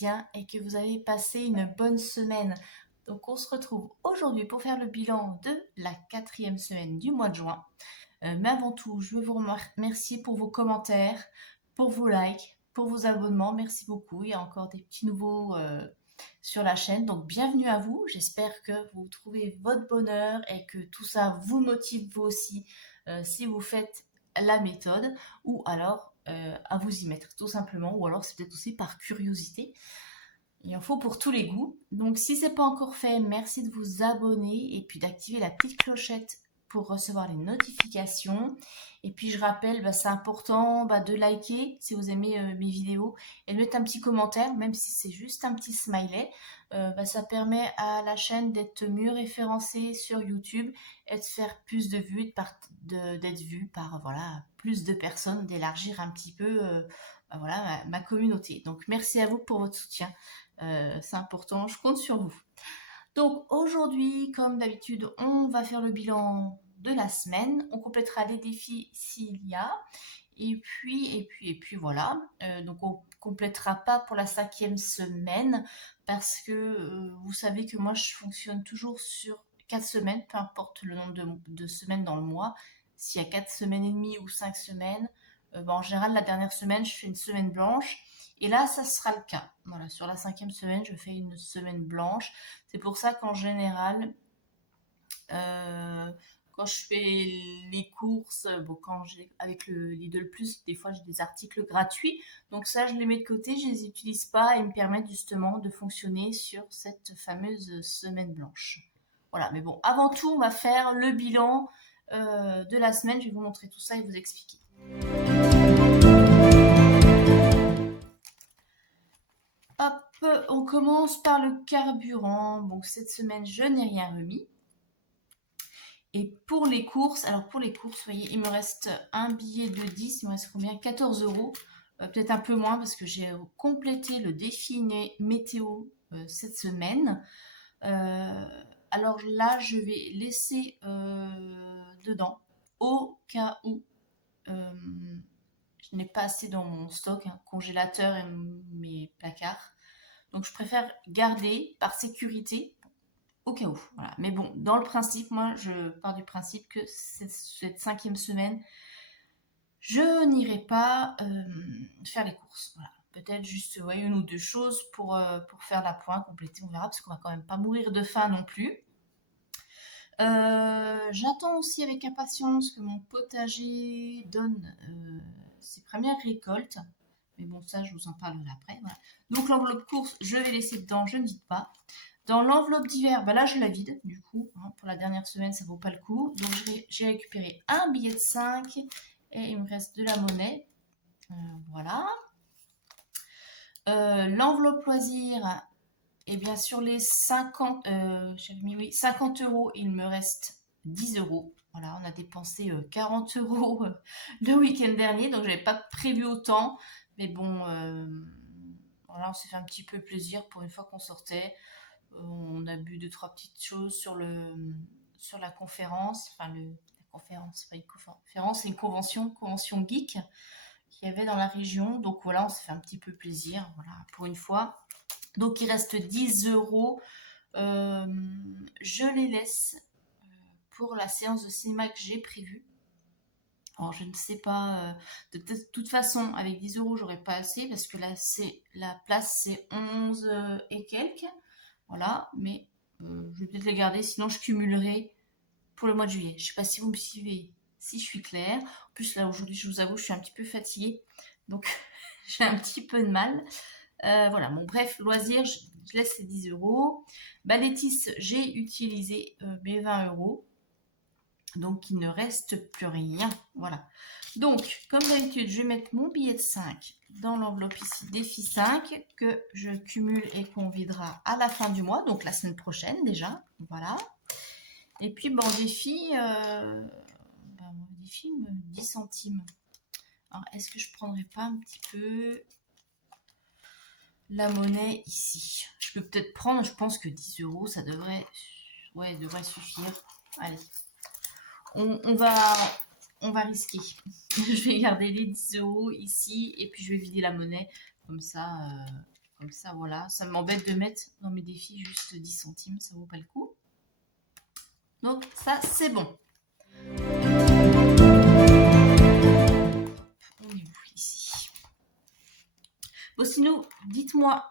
bien et que vous avez passé une bonne semaine. Donc on se retrouve aujourd'hui pour faire le bilan de la 4e semaine du mois de juin. Mais avant tout, je veux vous remercier pour vos commentaires, pour vos likes, pour vos abonnements. Merci beaucoup. Il y a encore des petits nouveaux sur la chaîne. Donc bienvenue à vous. J'espère que vous trouvez votre bonheur et que tout ça vous motive vous aussi si vous faites la méthode ou alors à vous y mettre tout simplement, ou alors c'est peut-être aussi par curiosité. Il en faut pour tous les goûts. Donc si ce n'est pas encore fait, merci de vous abonner et puis d'activer la petite clochette pour recevoir les notifications. Et puis je rappelle, c'est important de liker si vous aimez mes vidéos et de mettre un petit commentaire, même si c'est juste un petit smiley. Ça permet à la chaîne d'être mieux référencée sur YouTube et de faire plus de vues, d'être vue par plus de personnes, d'élargir un petit peu ma communauté. Donc merci à vous pour votre soutien. C'est important, je compte sur vous. Donc aujourd'hui, comme d'habitude, on va faire le bilan de la semaine. On complétera les défis s'il y a. Et puis voilà. Donc on complétera pas pour la 5e semaine parce que vous savez que moi je fonctionne toujours sur 4 semaines, peu importe le nombre de semaines dans le mois. S'il y a 4 semaines et demie ou 5 semaines, en général la dernière semaine je fais une semaine blanche. Et là, ça sera le cas. Voilà, sur la 5e semaine, je fais une semaine blanche. C'est pour ça qu'en général, quand je fais les courses, quand j'ai avec le Lidl Plus, des fois j'ai des articles gratuits. Donc ça, je les mets de côté, je les utilise pas et ils me permettent justement de fonctionner sur cette fameuse semaine blanche. Voilà, mais bon, avant tout, on va faire le bilan de la semaine. Je vais vous montrer tout ça et vous expliquer. Hop, on commence par le carburant. Bon, cette semaine, je n'ai rien remis. Et pour les courses, vous voyez, il me reste un billet de 10, il me reste combien? 14 euros. Peut-être un peu moins parce que j'ai complété le défi météo cette semaine. Alors là, je vais laisser dedans au cas où je n'ai pas assez dans mon stock, congélateur et mes placards. Donc je préfère garder par sécurité au cas où. Voilà. Mais bon, dans le principe, moi je pars du principe que cette 5e semaine, je n'irai pas faire les courses. Voilà. Peut-être juste une ou deux choses pour faire la pointe, compléter, on verra, parce qu'on va quand même pas mourir de faim non plus. J'attends aussi avec impatience que mon potager donne ses premières récoltes. Mais bon, ça, je vous en parlerai après. Voilà. Donc, l'enveloppe course, je vais laisser dedans, je ne vide pas. Dans l'enveloppe d'hiver, là, je la vide, du coup. Pour la dernière semaine, ça ne vaut pas le coup. Donc, j'ai récupéré un billet de 5 et il me reste de la monnaie. Voilà. L'enveloppe loisir, et bien sur les 50, j'avais mis oui, 50 euros, il me reste 10 euros. Voilà, on a dépensé 40 euros le week-end dernier, donc j'avais pas prévu autant. Mais bon, voilà, on s'est fait un petit peu plaisir pour une fois qu'on sortait. On a bu 2-3 petites choses sur la conférence. Enfin, la conférence, pas une conférence, c'est une convention geek qu'il y avait dans la région. Donc voilà, on s'est fait un petit peu plaisir, voilà, pour une fois. Donc il reste 10 euros. Je les laisse pour la séance de cinéma que j'ai prévue. Alors je ne sais pas, de toute façon avec 10 euros j'aurais pas assez parce que là la place c'est 11 et quelques. Voilà, mais je vais peut-être les garder, sinon je cumulerai pour le mois de juillet. Je ne sais pas si vous me suivez, si je suis claire. En plus là aujourd'hui je vous avoue je suis un petit peu fatiguée, donc j'ai un petit peu de mal. Voilà, bon bref, loisirs, je laisse les 10 euros. Balétis, j'ai utilisé mes 20 euros. Donc il ne reste plus rien. Voilà. Donc, comme d'habitude, je vais mettre mon billet de 5 dans l'enveloppe ici, défi 5, que je cumule et qu'on videra à la fin du mois, donc la semaine prochaine déjà. Voilà. Et puis, défi, défi 10 centimes. Alors, est-ce que je prendrais pas un petit peu la monnaie ici? Je peux peut-être prendre, je pense que 10 euros, ça devrait, devrait suffire. Allez, on va risquer. Je vais garder les 10 euros ici et puis je vais vider la monnaie. Comme ça, Comme ça, voilà. Ça m'embête de mettre dans mes défis juste 10 centimes. Ça vaut pas le coup. Donc, ça, c'est bon. On est où ici? Bon, sinon, dites-moi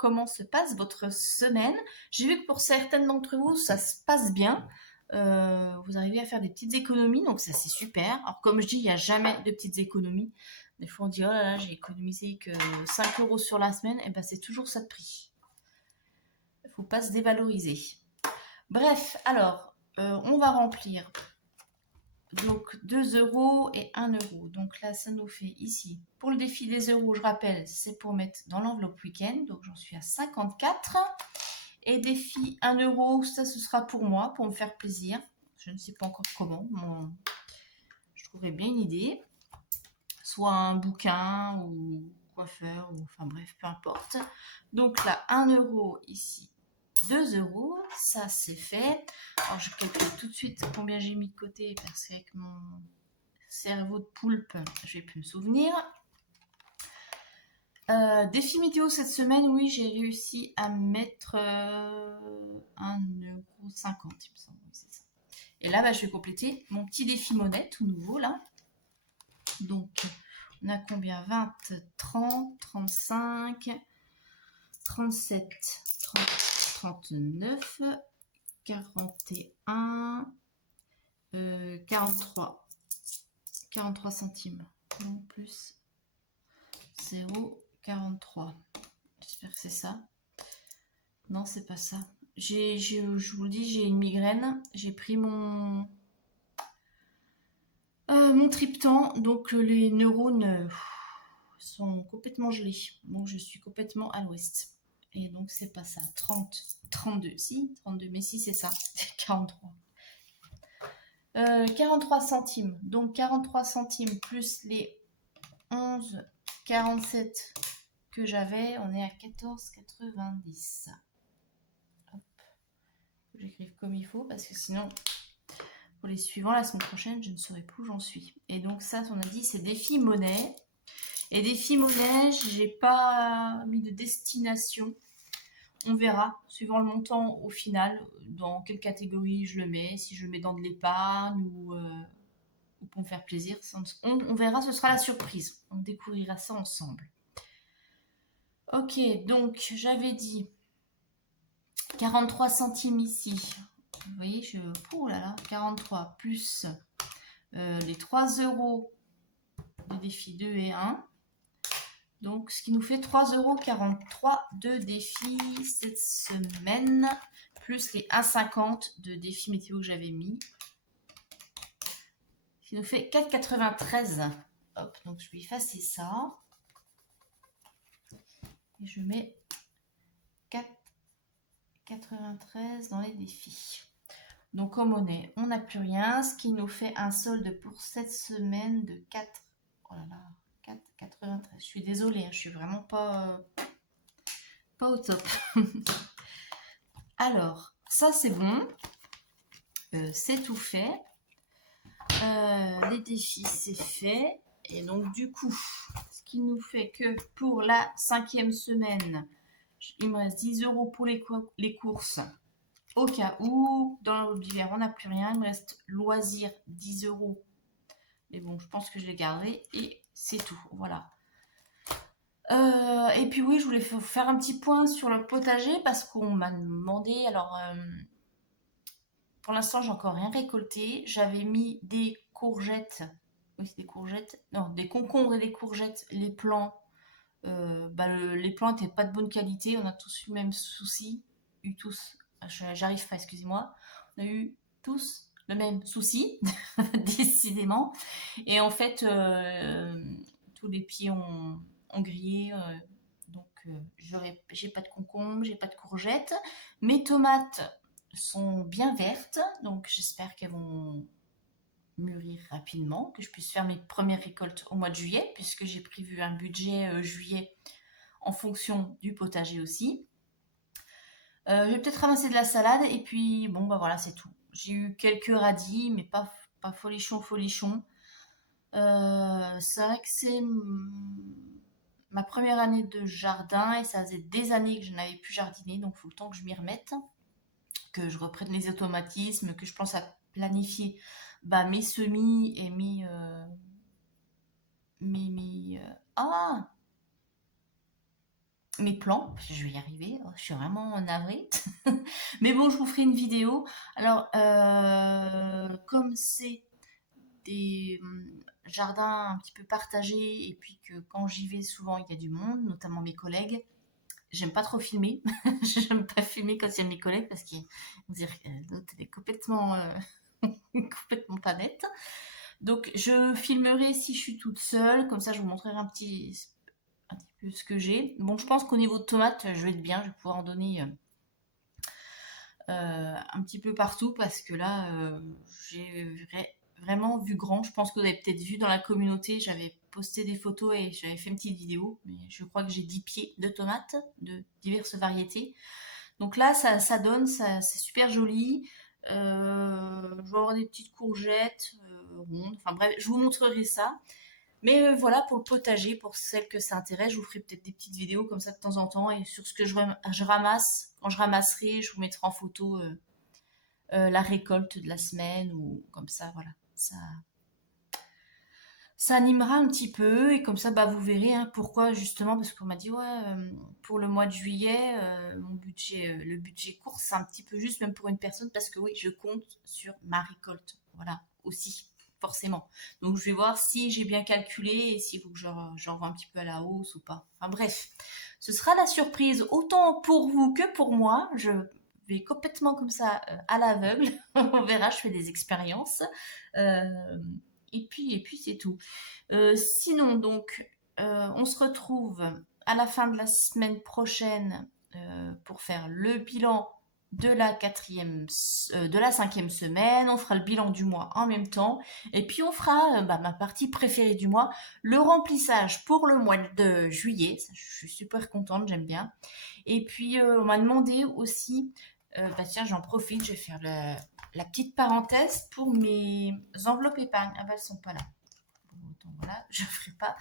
comment se passe votre semaine. J'ai vu que pour certaines d'entre vous, ça se passe bien. Vous arrivez à faire des petites économies, donc ça c'est super. Alors comme je dis, il n'y a jamais de petites économies. Des fois on dit, oh là là, j'ai économisé que 5 € sur la semaine, et ben c'est toujours ça de prix. Il ne faut pas se dévaloriser. Bref, alors, on va remplir donc 2 € et 1 €. Donc là, ça nous fait ici, pour le défi des euros, je rappelle, c'est pour mettre dans l'enveloppe week-end, donc j'en suis à 54. Et défi 1 €, ça ce sera pour moi, pour me faire plaisir. Je ne sais pas encore comment. Je trouverais bien une idée. Soit un bouquin ou coiffeur, ou enfin bref, peu importe. Donc là, 1 € ici, 2 €, ça c'est fait. Alors je calcule tout de suite combien j'ai mis de côté parce qu'avec mon cerveau de poulpe, je vais plus me souvenir. Défi météo cette semaine, oui, j'ai réussi à mettre 1,50 €, il me semble. C'est ça. Et là, bah, je vais compléter mon petit défi monnaie, tout nouveau là. Donc, on a combien? 20, 30, 35, 37, 30, 39, 41, 43. 43 centimes. Donc, plus 0,43. J'espère que c'est ça. Non, c'est pas ça. Je vous le dis, j'ai une migraine. J'ai pris mon triptan, donc les neurones sont complètement gelés. Donc je suis complètement à l'ouest. Et donc c'est pas ça. 30, 32, si, 32, mais si c'est ça. 43. 43 centimes. Donc 43 centimes plus les 11,47 que j'avais, on est à 14,90. Hop. J'écrive comme il faut parce que sinon, pour les suivants, la semaine prochaine, je ne saurai plus où j'en suis. Et donc ça, on a dit, c'est défi monnaie. Et défi monnaie, j'ai pas mis de destination. On verra, suivant le montant au final, dans quelle catégorie je le mets, si je le mets dans de l'épargne ou pour me faire plaisir. On verra, ce sera la surprise. On découvrira ça ensemble. Ok, donc j'avais dit 43 centimes ici. Vous voyez, oh là là, 43 plus les 3 € de défi 2 et 1. Donc, ce qui nous fait 3,43 € de défi cette semaine, plus les 1,50 de défi météo que j'avais mis. Ce qui nous fait 4,93. Hop, donc je vais effacer ça. Et je mets 4,93 dans les défis. Donc, en monnaie, on n'a plus rien. Ce qui nous fait un solde pour cette semaine de 4. Oh là là. 4,93. Je suis désolée, je suis vraiment pas au top. Alors, ça c'est bon. C'est tout fait. Les défis, c'est fait. Et donc, du coup, ce qui nous fait que pour la 5e semaine, il me reste 10 € pour les courses. Au cas où, dans l'hiver, on n'a plus rien. Il me reste loisir 10 €. Mais bon, je pense que je les garderai. Et c'est tout. Voilà. Et puis oui, je voulais faire un petit point sur le potager parce qu'on m'a demandé. Alors, pour l'instant, j'ai encore rien récolté. J'avais mis des courgettes. Oui, des courgettes. Non, des concombres et des courgettes. Les plants. Les plants n'étaient pas de bonne qualité. On a tous eu le même souci. J'arrive pas, excusez-moi. On a eu tous le même souci, décidément. Et en fait, tous les pieds ont grillé. Donc, j'ai pas de concombre, j'ai pas de courgettes. Mes tomates sont bien vertes, donc j'espère qu'elles vont mûrir rapidement, que je puisse faire mes premières récoltes au mois de juillet, puisque j'ai prévu un budget juillet en fonction du potager aussi. Je vais peut-être ramasser de la salade, et puis bon, bah voilà, c'est tout. J'ai eu quelques radis, mais pas folichon. C'est vrai que ma première année de jardin et ça faisait des années que je n'avais plus jardiné, donc il faut le temps que je m'y remette, que je reprenne les automatismes, que je pense à planifier mes semis et ah, mes plans. Je vais y arriver, je suis vraiment navrée. Mais bon, je vous ferai une vidéo. Alors, comme c'est des jardins un petit peu partagés et puis que quand j'y vais souvent il y a du monde, notamment mes collègues, j'aime pas trop filmer. J'aime pas filmer quand il y a mes collègues parce qu'ils vont dire que l'autre elle est complètement, complètement pas nette. Donc je filmerai si je suis toute seule, comme ça je vous montrerai un petit peu ce que j'ai. Bon, je pense qu'au niveau de tomates, je vais être bien, je vais pouvoir en donner un petit peu partout parce que là, j'ai vraiment vu grand. Je pense que vous avez peut-être vu dans la communauté, j'avais posté des photos et j'avais fait une petite vidéo, mais je crois que j'ai 10 pieds de tomates de diverses variétés. Donc là, ça donne, c'est super joli. Je vais avoir des petites courgettes rondes. Enfin bref, je vous montrerai ça. Mais voilà, pour le potager, pour celles que ça intéresse, je vous ferai peut-être des petites vidéos comme ça de temps en temps. Et sur ce que je ramasse, quand je ramasserai, je vous mettrai en photo la récolte de la semaine ou comme ça, voilà. Ça animera un petit peu et comme ça, vous verrez pourquoi justement, parce qu'on m'a dit, ouais, pour le mois de juillet, mon budget, le budget course, c'est un petit peu juste, même pour une personne, parce que oui, je compte sur ma récolte. Voilà, aussi, forcément. Donc, je vais voir si j'ai bien calculé et s'il faut que j'en revoie un petit peu à la hausse ou pas. Enfin, bref, ce sera la surprise, autant pour vous que pour moi. Je vais complètement comme ça, à l'aveugle. On verra, je fais des expériences. Euh, et puis c'est tout. Sinon, donc, on se retrouve à la fin de la semaine prochaine pour faire le bilan de la 5e semaine. On fera le bilan du mois en même temps. Et puis, on fera ma partie préférée du mois, le remplissage pour le mois de juillet. Ça, je suis super contente, j'aime bien. Et puis, on m'a demandé aussi, tiens, j'en profite, je vais faire la petite parenthèse pour mes enveloppes épargne. Ah bah, elles sont pas là. Donc voilà, je ne ferai pas.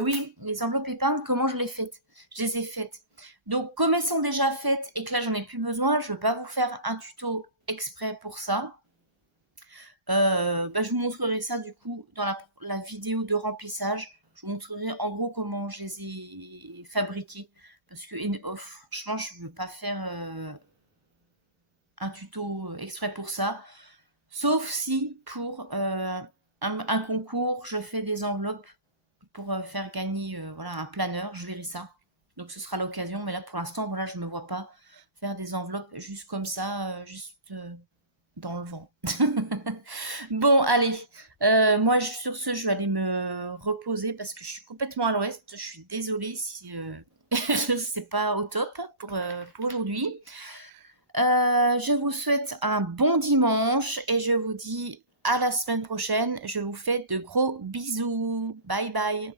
Oui, les enveloppes épargne, comment je les faites? Je les ai faites. Donc, comme elles sont déjà faites et que là, j'en ai plus besoin, je ne vais pas vous faire un tuto exprès pour ça. Je vous montrerai ça du coup dans la vidéo de remplissage. Je vous montrerai en gros comment je les ai fabriquées. Parce que franchement, je ne veux pas faire un tuto exprès pour ça. Sauf si pour un concours, je fais des enveloppes pour faire gagner voilà, un planeur. Je verrai ça. Donc ce sera l'occasion. Mais là, pour l'instant, voilà, je ne me vois pas faire des enveloppes juste comme ça, juste dans le vent. Bon, allez. Moi, sur ce, je vais aller me reposer parce que je suis complètement à l'ouest. Je suis désolée si c'est pas au top pour aujourd'hui. Je vous souhaite un bon dimanche et je vous dis à la semaine prochaine. Je vous fais de gros bisous. Bye bye.